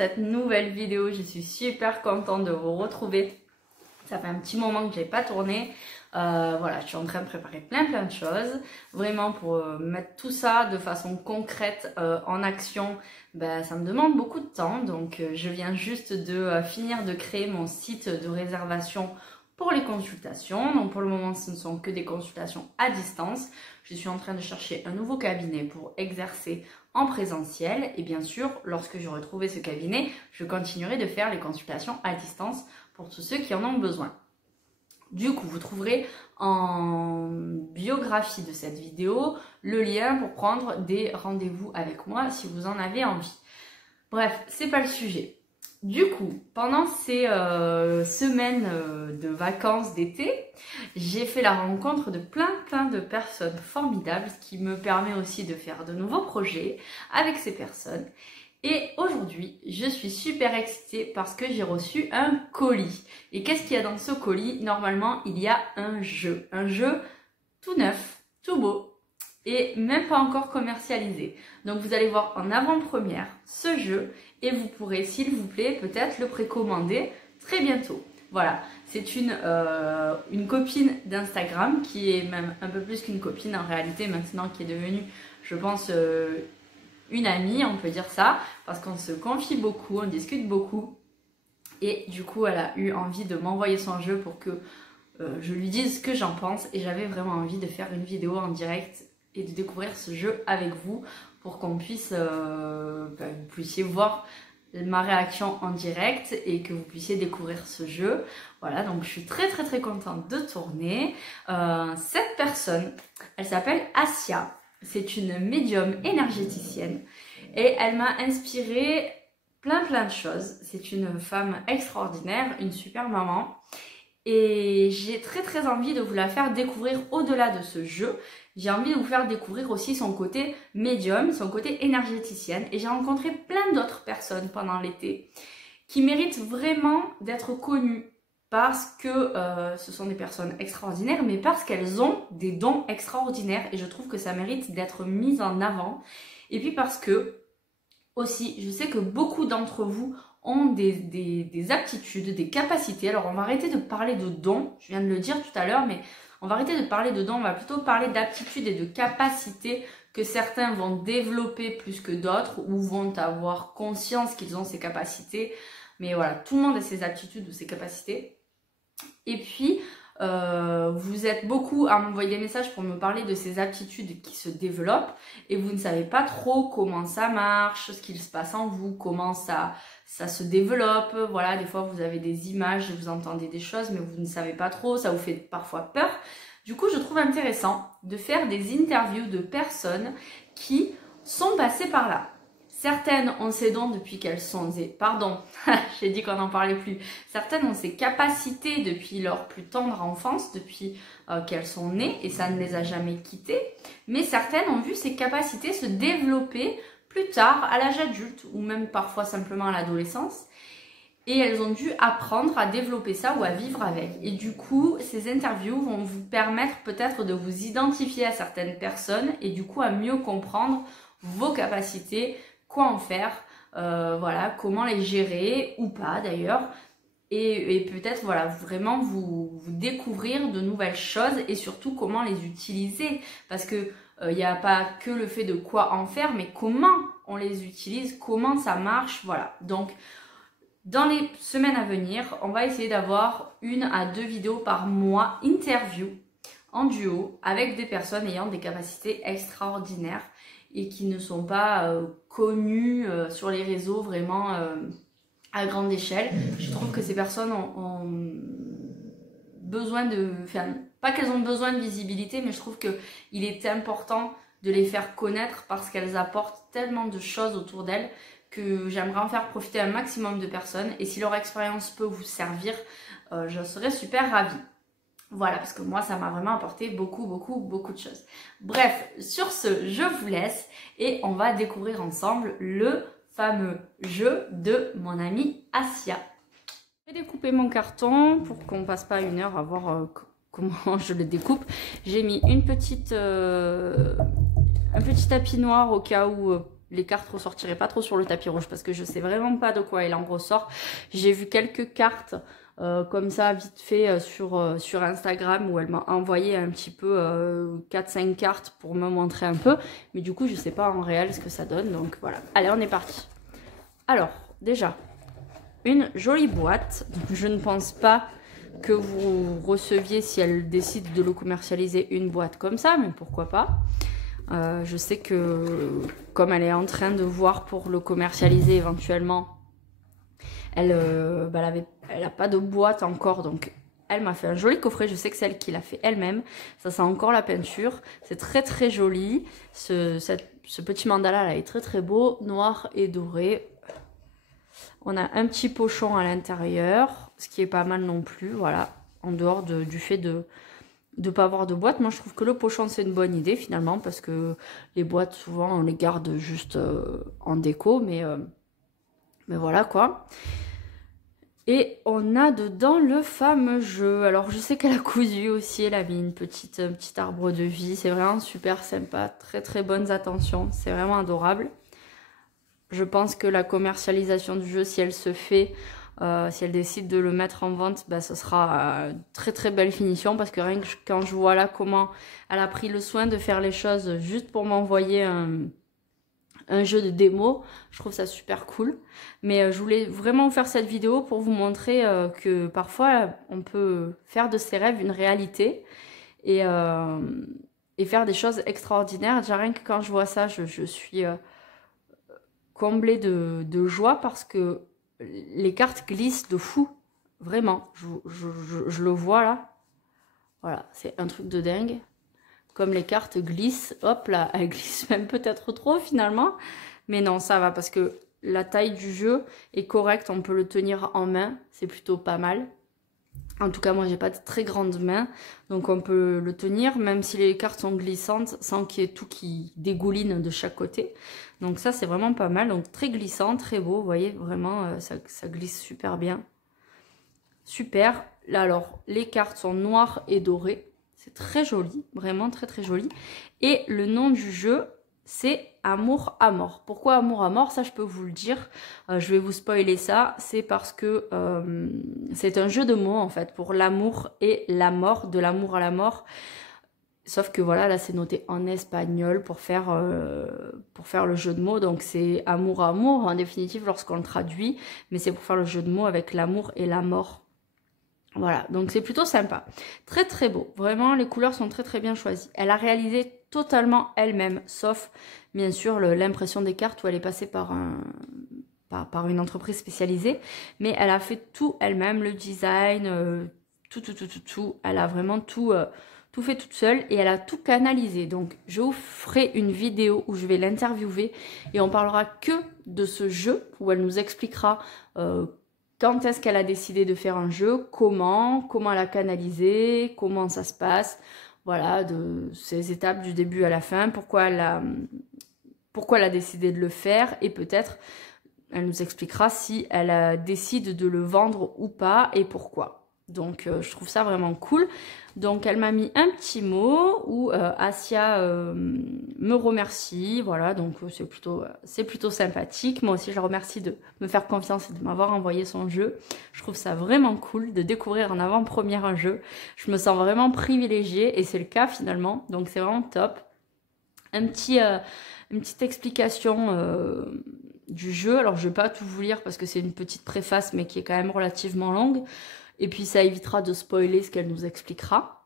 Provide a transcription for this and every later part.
cette nouvelle vidéo. Je suis super contente de vous retrouver. Ça fait un petit moment que je n'ai pas tourné. Voilà, je suis en train de préparer plein de choses. Vraiment pour mettre tout ça de façon concrète en action. Ben, ça me demande beaucoup de temps. Donc je viens juste de finir de créer mon site de réservation pour les consultations. Donc pour le moment, ce ne sont que des consultations à distance. Je suis en train de chercher un nouveau cabinet pour exercer en présentiel. Et bien sûr, lorsque j'aurai trouvé ce cabinet, je continuerai de faire les consultations à distance pour tous ceux qui en ont besoin. Du coup, vous trouverez en biographie de cette vidéo le lien pour prendre des rendez-vous avec moi si vous en avez envie. Bref, c'est pas le sujet. Du coup, pendant ces semaines de vacances d'été, j'ai fait la rencontre de plein de personnes formidables, ce qui me permet aussi de faire de nouveaux projets avec ces personnes. Et aujourd'hui, je suis super excitée parce que j'ai reçu un colis. Et qu'est-ce qu'il y a dans ce colis? Normalement, il y a un jeu tout neuf, tout beau et même pas encore commercialisé. Donc vous allez voir en avant-première ce jeu et vous pourrez, s'il vous plaît, peut-être le précommander très bientôt. Voilà, c'est une copine d'Instagram qui est même un peu plus qu'une copine en réalité maintenant, qui est devenue, je pense, une amie, on peut dire ça, parce qu'on se confie beaucoup, on discute beaucoup. Et du coup, elle a eu envie de m'envoyer son jeu pour que je lui dise ce que j'en pense. Et j'avais vraiment envie de faire une vidéo en direct et de découvrir ce jeu avec vous pour qu'on puisse, vous puissiez voir ma réaction en direct et que vous puissiez découvrir ce jeu. Voilà, donc je suis très contente de tourner. Cette personne, elle s'appelle Asia. C'est une médium énergéticienne et elle m'a inspiré plein de choses. C'est une femme extraordinaire, une super maman. Et j'ai très envie de vous la faire découvrir au-delà de ce jeu. J'ai envie de vous faire découvrir aussi son côté médium, son côté énergéticienne. Et j'ai rencontré plein d'autres personnes pendant l'été qui méritent vraiment d'être connues parce que ce sont des personnes extraordinaires, mais parce qu'elles ont des dons extraordinaires. Et je trouve que ça mérite d'être mis en avant. Et puis parce que, aussi, je sais que beaucoup d'entre vous ont des aptitudes, des capacités. Alors on va arrêter de parler de dons, je viens de le dire tout à l'heure, mais on va arrêter de parler de dons, on va plutôt parler d'aptitudes et de capacités que certains vont développer plus que d'autres ou vont avoir conscience qu'ils ont ces capacités. Mais voilà, tout le monde a ses aptitudes ou ses capacités. Et puis, vous êtes beaucoup à m'envoyer des messages pour me parler de ces aptitudes qui se développent et vous ne savez pas trop comment ça marche, ce qu'il se passe en vous, comment ça se développe. Voilà, des fois vous avez des images, vous entendez des choses mais vous ne savez pas trop, ça vous fait parfois peur. Du coup, je trouve intéressant de faire des interviews de personnes qui sont passées par là. Certaines ont ces dons depuis qu'elles sont... Pardon, j'ai dit qu'on n'en parlait plus. Certaines ont ces capacités depuis leur plus tendre enfance, depuis qu'elles sont nées, et ça ne les a jamais quittées. Mais certaines ont vu ces capacités se développer plus tard, à l'âge adulte, ou même parfois simplement à l'adolescence. Et elles ont dû apprendre à développer ça ou à vivre avec. Et du coup, ces interviews vont vous permettre peut-être de vous identifier à certaines personnes et du coup à mieux comprendre vos capacités, quoi en faire, voilà, comment les gérer ou pas d'ailleurs, et peut-être voilà, vraiment vous découvrir de nouvelles choses et surtout comment les utiliser, parce que il n'y a pas que le fait de quoi en faire, mais comment on les utilise, comment ça marche, voilà. Donc dans les semaines à venir, on va essayer d'avoir 1 à 2 vidéos par mois, interview en duo avec des personnes ayant des capacités extraordinaires et qui ne sont pas connues sur les réseaux vraiment à grande échelle. Je trouve que ces personnes ont besoin de... Enfin, pas qu'elles ont besoin de visibilité, mais je trouve qu'il est important de les faire connaître parce qu'elles apportent tellement de choses autour d'elles que j'aimerais en faire profiter un maximum de personnes. Et si leur expérience peut vous servir, je serais super ravie. Voilà, parce que moi, ça m'a vraiment apporté beaucoup de choses. Bref, sur ce, je vous laisse et on va découvrir ensemble le fameux jeu de mon amie Asia. Je vais découper mon carton pour qu'on passe pas 1 heure à voir comment je le découpe. J'ai mis un petit tapis noir au cas où les cartes ressortiraient pas trop sur le tapis rouge parce que je sais vraiment pas de quoi il en ressort. J'ai vu quelques cartes comme ça vite fait sur Instagram où elle m'a envoyé un petit peu 4-5 cartes pour me montrer un peu. Mais du coup je sais pas en réel ce que ça donne. Donc voilà. Allez, on est parti. Alors déjà, une jolie boîte. Je ne pense pas que vous receviez, si elle décide de le commercialiser, une boîte comme ça, mais pourquoi pas. Je sais que comme elle est en train de voir pour le commercialiser éventuellement, elle a pas de boîte encore, donc elle m'a fait un joli coffret. Je sais que c'est elle qui l'a fait elle-même. Ça sent encore la peinture. C'est très très joli. Ce petit mandala là est très très beau, noir et doré. On a un petit pochon à l'intérieur, ce qui est pas mal non plus, voilà. En dehors du fait de ne pas avoir de boîte. Moi je trouve que le pochon c'est une bonne idée finalement, parce que les boîtes souvent on les garde juste en déco, mais voilà quoi. Et on a dedans le fameux jeu. Alors je sais qu'elle a cousu aussi, elle a mis un petit arbre de vie. C'est vraiment super sympa, très très bonnes attentions, c'est vraiment adorable. Je pense que la commercialisation du jeu, si elle se fait, si elle décide de le mettre en vente, bah, ce sera très très belle finition, parce que rien que quand je vois là comment elle a pris le soin de faire les choses juste pour m'envoyer un jeu de démo, je trouve ça super cool. Mais je voulais vraiment vous faire cette vidéo pour vous montrer que parfois on peut faire de ses rêves une réalité et faire des choses extraordinaires. Déjà rien que quand je vois ça, je suis comblée de joie, parce que les cartes glissent de fou, vraiment. Je le vois là, voilà, c'est un truc de dingue. Comme les cartes glissent, hop là, elles glissent même peut-être trop finalement. Mais non, ça va parce que la taille du jeu est correcte, on peut le tenir en main, c'est plutôt pas mal. En tout cas, moi j'ai pas de très grandes mains, donc on peut le tenir, même si les cartes sont glissantes, sans qu'il y ait tout qui dégouline de chaque côté. Donc ça c'est vraiment pas mal, donc très glissant, très beau, vous voyez, vraiment ça glisse super bien. Super, là alors les cartes sont noires et dorées. C'est très joli, vraiment très très joli. Et le nom du jeu, c'est Amour à mort. Pourquoi Amour à mort? Ça, je peux vous le dire. Je vais vous spoiler ça. C'est parce que c'est un jeu de mots, en fait, pour l'amour et la mort, de l'amour à la mort. Sauf que voilà, là, c'est noté en espagnol pour faire le jeu de mots. Donc, c'est Amour à amour, en définitive, lorsqu'on le traduit. Mais c'est pour faire le jeu de mots avec l'amour et la mort. Voilà, donc c'est plutôt sympa. Très très beau. Vraiment, les couleurs sont très très bien choisies. Elle a réalisé totalement elle-même, sauf bien sûr l'impression des cartes où elle est passée par une entreprise spécialisée. Mais elle a fait tout elle-même, le design, tout. Elle a vraiment tout fait toute seule et elle a tout canalisé. Donc je vous ferai une vidéo où je vais l'interviewer et on parlera que de ce jeu, où elle nous expliquera quand est-ce qu'elle a décidé de faire un jeu, comment elle a canalisé, comment ça se passe, voilà, de ces étapes du début à la fin, pourquoi elle a décidé de le faire, et peut-être elle nous expliquera si elle décide de le vendre ou pas et pourquoi. Donc je trouve ça vraiment cool. Donc elle m'a mis un petit mot où Asia me remercie, voilà, donc c'est plutôt sympathique. Moi aussi je la remercie de me faire confiance et de m'avoir envoyé son jeu. Je trouve ça vraiment cool de découvrir en avant-première un jeu. Je me sens vraiment privilégiée et c'est le cas finalement, donc c'est vraiment top. Une petite explication du jeu. Alors je vais pas tout vous lire parce que c'est une petite préface mais qui est quand même relativement longue. Et puis ça évitera de spoiler ce qu'elle nous expliquera.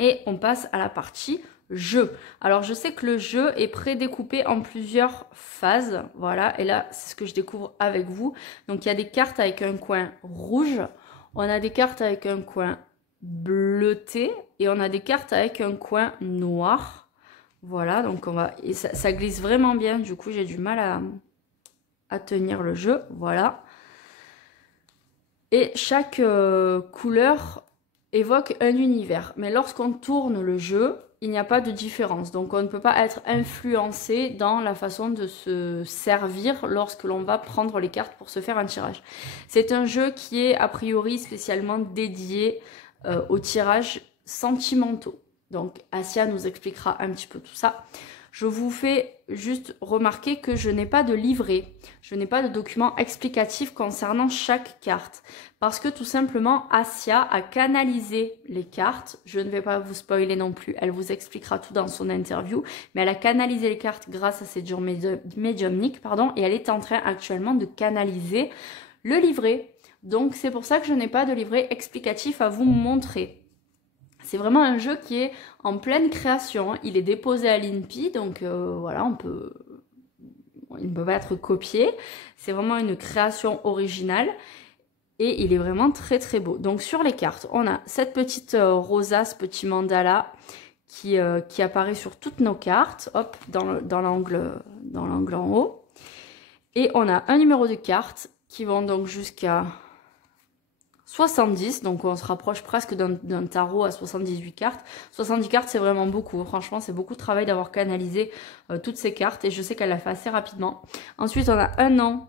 Et on passe à la partie jeu. Alors je sais que le jeu est prédécoupé en plusieurs phases. Voilà, et là c'est ce que je découvre avec vous. Donc il y a des cartes avec un coin rouge. On a des cartes avec un coin bleuté. Et on a des cartes avec un coin noir. Voilà, donc et ça glisse vraiment bien. Du coup j'ai du mal à tenir le jeu. Voilà. Et chaque couleur évoque un univers. Mais lorsqu'on tourne le jeu, il n'y a pas de différence. Donc on ne peut pas être influencé dans la façon de se servir lorsque l'on va prendre les cartes pour se faire un tirage. C'est un jeu qui est a priori spécialement dédié aux tirages sentimentaux. Donc Asia nous expliquera un petit peu tout ça. je vous fais juste remarquer que je n'ai pas de livret, je n'ai pas de document explicatif concernant chaque carte. Parce que tout simplement, Assia a canalisé les cartes. Je ne vais pas vous spoiler non plus, elle vous expliquera tout dans son interview. Mais elle a canalisé les cartes grâce à ses durs médiumniques, pardon, et elle est en train actuellement de canaliser le livret. Donc c'est pour ça que je n'ai pas de livret explicatif à vous montrer. C'est vraiment un jeu qui est en pleine création. Il est déposé à l'INPI, donc voilà, il ne peut pas être copié. C'est vraiment une création originale et il est vraiment très très beau. Donc sur les cartes, on a cette petite rosace, petit mandala qui apparaît sur toutes nos cartes, hop, dans l'angle en haut. Et on a un numéro de cartes qui vont donc jusqu'à 70, donc on se rapproche presque d'un tarot à 78 cartes. 70 cartes, c'est vraiment beaucoup. Franchement, c'est beaucoup de travail d'avoir canalisé toutes ces cartes et je sais qu'elle l'a fait assez rapidement. Ensuite, on a un nom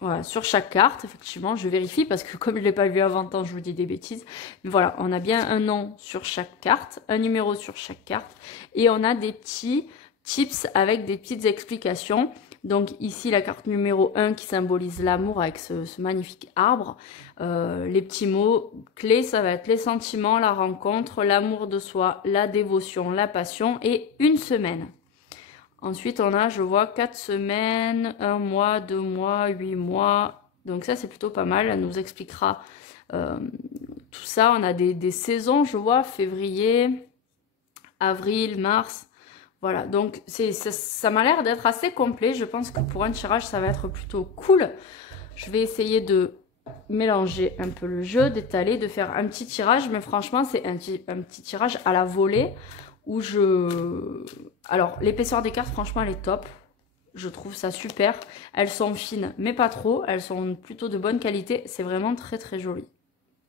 voilà, sur chaque carte. Effectivement, je vérifie parce que comme je ne l'ai pas vu avant temps, je vous dis des bêtises. Mais voilà, on a bien un nom sur chaque carte, un numéro sur chaque carte et on a des petits tips avec des petites explications. Donc ici, la carte numéro 1 qui symbolise l'amour avec ce magnifique arbre. Les petits mots clés, ça va être les sentiments, la rencontre, l'amour de soi, la dévotion, la passion et une semaine. Ensuite, on a, je vois, 4 semaines, 1 mois, 2 mois, 8 mois. Donc ça, c'est plutôt pas mal. Elle nous expliquera tout ça. On a des saisons, je vois, février, avril, mars. Voilà, donc ça m'a l'air d'être assez complet. Je pense que pour un tirage, ça va être plutôt cool. Je vais essayer de mélanger un peu le jeu, d'étaler, de faire un petit tirage. Mais franchement, c'est un petit tirage à la volée où alors, l'épaisseur des cartes, franchement, elle est top. Je trouve ça super. Elles sont fines, mais pas trop. Elles sont plutôt de bonne qualité. C'est vraiment très, très joli.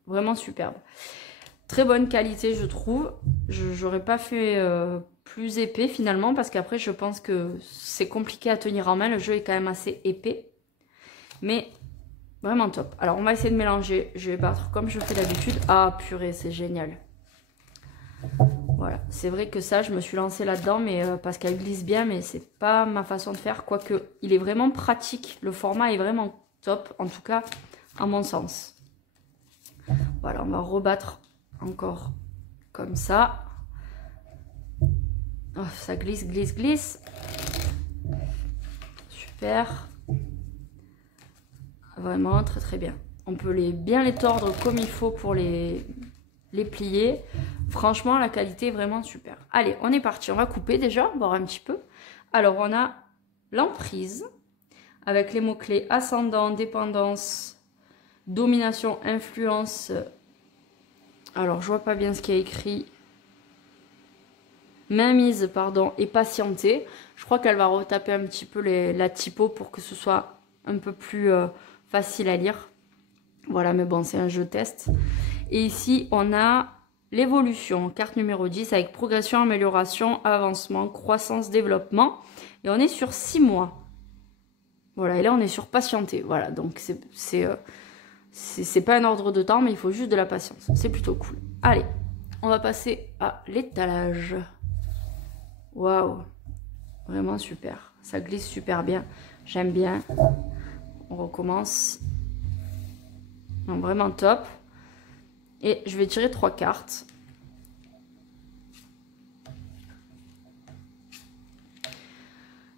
Vraiment superbe. Très bonne qualité, je trouve. J'aurais pas fait plus épais finalement parce qu'après je pense que c'est compliqué à tenir en main. Le jeu est quand même assez épais, mais vraiment top. Alors on va essayer de mélanger. Je vais battre comme je fais d'habitude. Ah purée, c'est génial. Voilà, c'est vrai que ça, je me suis lancée là-dedans, mais parce qu'elle glisse bien, mais c'est pas ma façon de faire. Quoique, il est vraiment pratique. Le format est vraiment top, en tout cas, à mon sens. Voilà, on va rebattre encore comme ça. Oh, ça glisse, glisse, glisse. Super. Vraiment très très bien. On peut bien les tordre comme il faut pour les plier. Franchement, la qualité est vraiment super. Allez, on est parti. On va couper déjà, voir un petit peu. Alors, on a l'emprise avec les mots-clés ascendant, dépendance, domination, influence. Alors, je vois pas bien ce qu'il y a écrit. Mainmise, pardon, et patienter. Je crois qu'elle va retaper un petit peu la typo pour que ce soit un peu plus facile à lire. Voilà, mais bon, c'est un jeu test. Et ici, on a l'évolution, carte numéro 10, avec progression, amélioration, avancement, croissance, développement. Et on est sur 6 mois. Voilà, et là, on est sur patienter. Voilà, donc c'est pas un ordre de temps, mais il faut juste de la patience. C'est plutôt cool. Allez, on va passer à l'étalage. Waouh, vraiment super. Ça glisse super bien. J'aime bien. On recommence. Donc, vraiment top. Et je vais tirer 3 cartes.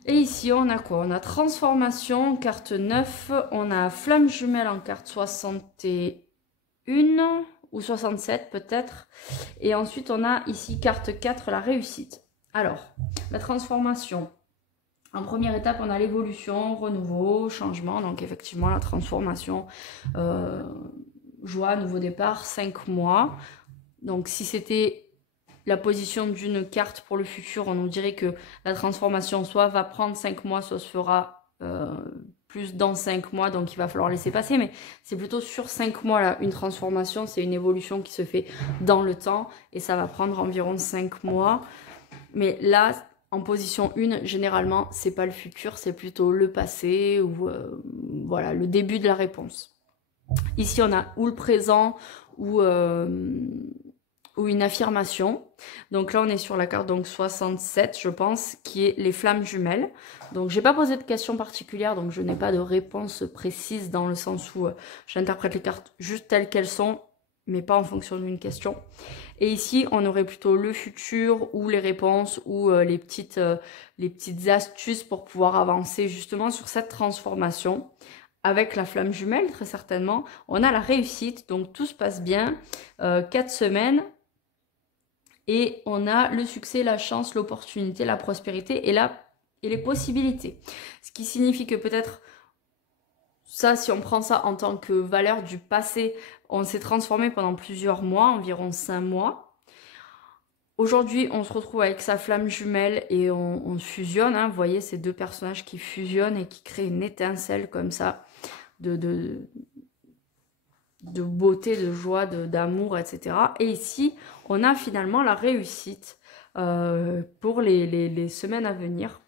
Et ici, on a quoi? On a transformation, carte 9. On a flamme jumelle en carte 61 ou 67 peut-être. Et ensuite, on a ici carte 4, la réussite. Alors, la transformation. En première étape, on a l'évolution, renouveau, changement. Donc effectivement, la transformation, joie, nouveau départ, 5 mois. Donc si c'était la position d'une carte pour le futur, on nous dirait que la transformation soit va prendre 5 mois, soit se fera plus dans 5 mois. Donc il va falloir laisser passer. Mais c'est plutôt sur 5 mois là. Une transformation, c'est une évolution qui se fait dans le temps. Et ça va prendre environ 5 mois. Mais là, en position 1, généralement, c'est pas le futur, c'est plutôt le passé ou voilà, le début de la réponse. Ici, on a ou le présent ou ou une affirmation. Donc là on est sur la carte donc 67 je pense, qui est les flammes jumelles. Donc j'ai pas posé de questions particulières, donc je n'ai pas de réponse précise dans le sens où j'interprète les cartes juste telles qu'elles sont, mais pas en fonction d'une question. Et ici on aurait plutôt le futur ou les réponses ou les petites astuces pour pouvoir avancer justement sur cette transformation. Avec la flamme jumelle, très certainement, on a la réussite, donc tout se passe bien, 4 semaines, et on a le succès, la chance, l'opportunité, la prospérité et les possibilités. Ce qui signifie que peut-être, ça, si on prend ça en tant que valeur du passé, on s'est transformé pendant plusieurs mois, environ 5 mois. Aujourd'hui, on se retrouve avec sa flamme jumelle et on fusionne, hein. Vous voyez ces deux personnages qui fusionnent et qui créent une étincelle comme ça. De beauté, de joie, d'amour, etc. Et ici, on a finalement la réussite pour les semaines à venir.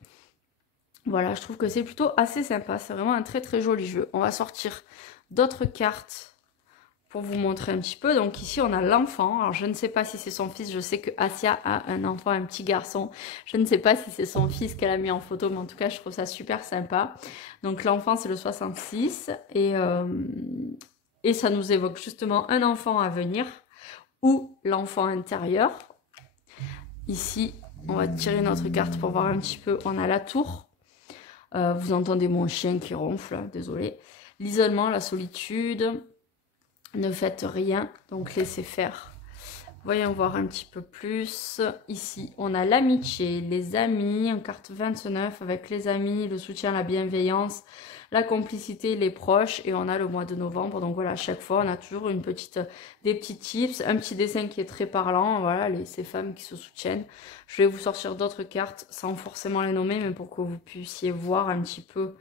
Voilà, je trouve que c'est plutôt assez sympa. C'est vraiment un très très joli jeu. On va sortir d'autres cartes pour vous montrer un petit peu. Donc ici, on a l'enfant. Alors, je ne sais pas si c'est son fils. Je sais que Asia a un enfant, un petit garçon. Je ne sais pas si c'est son fils qu'elle a mis en photo, mais en tout cas, je trouve ça super sympa. Donc, l'enfant, c'est le 66. Et ça nous évoque justement un enfant à venir ou l'enfant intérieur. Ici, on va tirer notre carte pour voir un petit peu. On a la tour. Vous entendez mon chien qui ronfle, désolé. L'isolement, la solitude. Ne faites rien, donc laissez faire. Voyons voir un petit peu plus. Ici, on a l'amitié, les amis, en carte 29 avec les amis, le soutien, la bienveillance, la complicité, les proches. Et on a le mois de novembre. Donc voilà, à chaque fois, on a toujours des petits tips, un petit dessin qui est très parlant. Voilà, ces femmes qui se soutiennent. Je vais vous sortir d'autres cartes sans forcément les nommer, mais pour que vous puissiez voir un petit peu,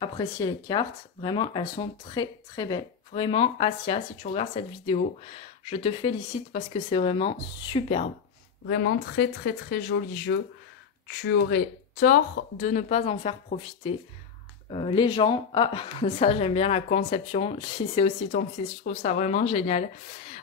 apprécier les cartes. Vraiment, elles sont très très belles. Vraiment, Asia, si tu regardes cette vidéo, je te félicite parce que c'est vraiment superbe. Vraiment très très très joli jeu. Tu aurais tort de ne pas en faire profiter. Les gens, ah, ça j'aime bien la conception. Si c'est aussi ton fils, je trouve ça vraiment génial.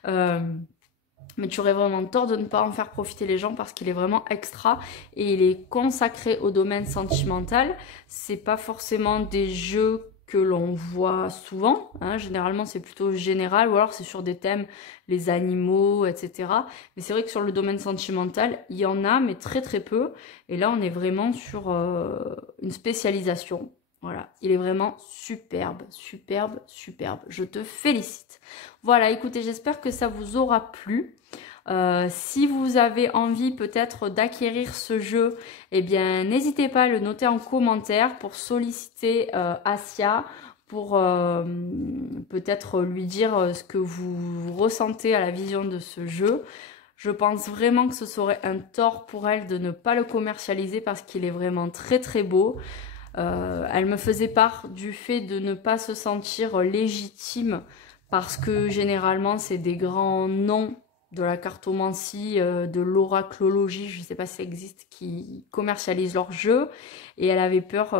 Mais tu aurais vraiment tort de ne pas en faire profiter les gens parce qu'il est vraiment extra et il est consacré au domaine sentimental. C'est pas forcément des jeux que l'on voit souvent, hein. Généralement c'est plutôt général ou alors c'est sur des thèmes, les animaux, etc. Mais c'est vrai que sur le domaine sentimental, il y en a mais très très peu. Et là on est vraiment sur une spécialisation. Voilà, il est vraiment superbe, superbe, superbe. Je te félicite. Voilà, écoutez, j'espère que ça vous aura plu. Si vous avez envie peut-être d'acquérir ce jeu, eh bien n'hésitez pas à le noter en commentaire pour solliciter Asia, pour peut-être lui dire ce que vous ressentez à la vision de ce jeu. Je pense vraiment que ce serait un tort pour elle de ne pas le commercialiser parce qu'il est vraiment très très beau. Elle me faisait part du fait de ne pas se sentir légitime parce que généralement c'est des grands noms de la cartomancie, de l'oraclologie, je ne sais pas si ça existe, qui commercialisent leur jeu. Et elle avait peur,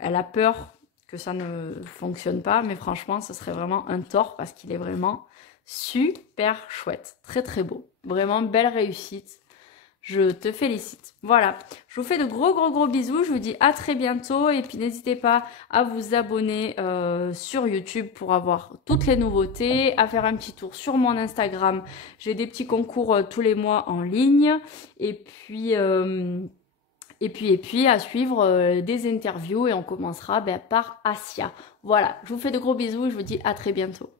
elle a peur que ça ne fonctionne pas, mais franchement, ce serait vraiment un tort parce qu'il est vraiment super chouette, très très beau. Vraiment belle réussite. Je te félicite. Voilà, je vous fais de gros bisous. Je vous dis à très bientôt. Et puis n'hésitez pas à vous abonner sur YouTube pour avoir toutes les nouveautés. À faire un petit tour sur mon Instagram. J'ai des petits concours tous les mois en ligne. Et puis à suivre des interviews. Et on commencera par Asia. Voilà, je vous fais de gros bisous et je vous dis à très bientôt.